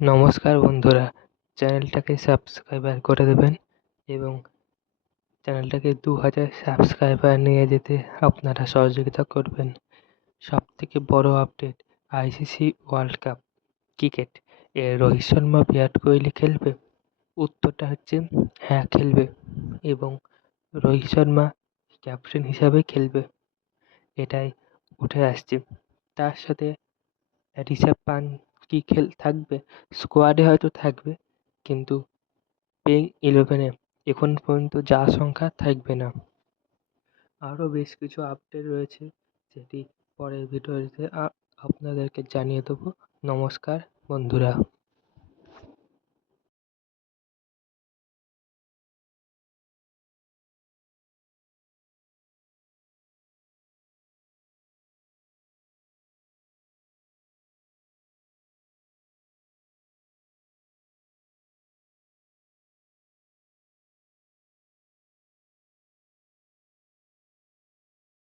নমস্কার বন্ধুরা, চ্যানেলটাকে সাবস্ক্রাইবার করে দেবেন এবং চ্যানেলটাকে 2000 সাবস্ক্রাইবার নিয়ে যেতে আপনারা সহযোগিতা করবেন। সবথেকে বড় update, ICC world cup cricket Rohit Sharma Virat Kohli খেলবে? উত্তরটা হচ্ছে হ্যাঁ, খেলবে এবং রোহিত শর্মা ক্যাপ্টেন হিসাবে খেলবে, এটাই উঠে আসছে। তার সাথে ঋষভ পান্ট কি থাকবে? স্কোয়াডে হয়তো থাকবে, কিন্তু প্লেইং 11-এ এখন পর্যন্ত যা সংখ্যা থাকবে না। আরও বেশ কিছু আপডেট রয়েছে, যেটি পরের ভিডিওতে আপনাদেরকে জানিয়ে দেবো। নমস্কার বন্ধুরা।